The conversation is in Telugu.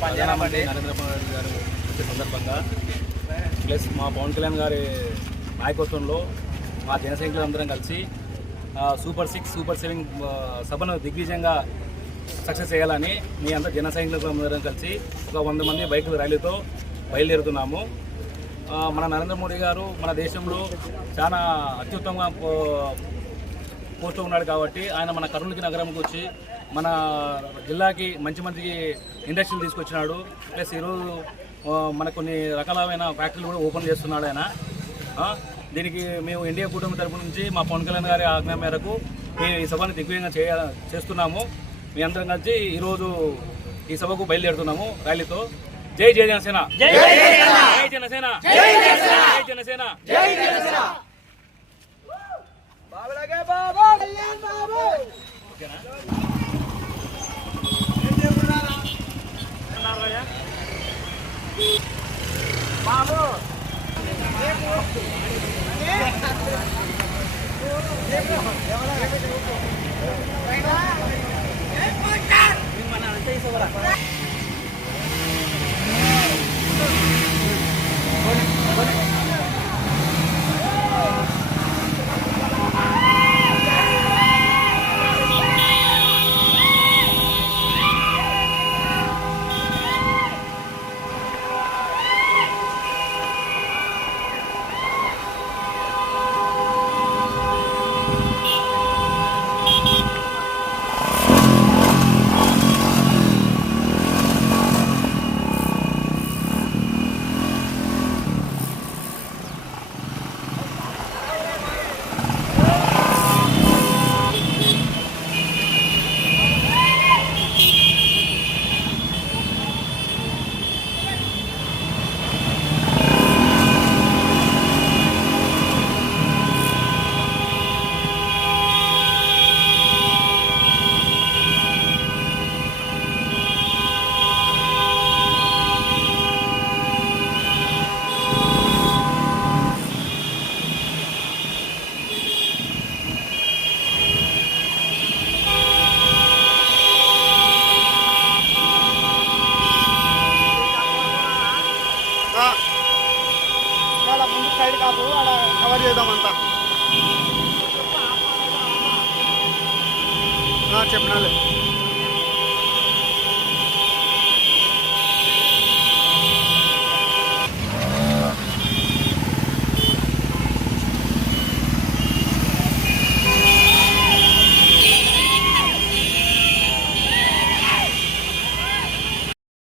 ప్రధానమంత్రి నరేంద్ర మోడీ గారు వచ్చే సందర్భంగా ప్లస్ మా పవన్ కళ్యాణ్ గారి నాయకత్వంలో మా జన సైనికులందరం కలిసి సూపర్ 6 సూపర్ 7 సభను దిగ్విజయంగా సక్సెస్ చేయాలని మీ అందరూ జన సైనికులందరం కలిసి ఒక 100 మంది బైక్ ర్యాలీతో బయలుదేరుతున్నాము. మన నరేంద్ర మోడీ గారు మన దేశంలో చాలా అత్యుత్తమంగా పోస్తూ ఉన్నాడు కాబట్టి ఆయన మన కర్నూలుకి నగరంకి వచ్చి మన జిల్లాకి మంచి మంచి ఇండస్ట్రీలు తీసుకొచ్చినాడు. ప్లస్ ఈరోజు మన కొన్ని రకాలైన ఫ్యాక్టరీలు కూడా ఓపెన్ చేస్తున్నాడు ఆయన. దీనికి మేము ఇండియా కూటమి తరపు నుంచి మా పవన్ కళ్యాణ్ గారి ఆజ్ఞ మేరకు మేము ఈ సభను దిగ్విజయంగా చేస్తున్నాము. మీ అందరం కలిసి ఈరోజు ఈ సభకు బయలుదేరుతున్నాము ర్యాలీతో. జై జై జనసేన, జై జనసేన, జై జనసేన, జై జనసేన. ముందు సైడ్ కాదు అలా కవర్ చేద్దామంతా చెప్పినాలే.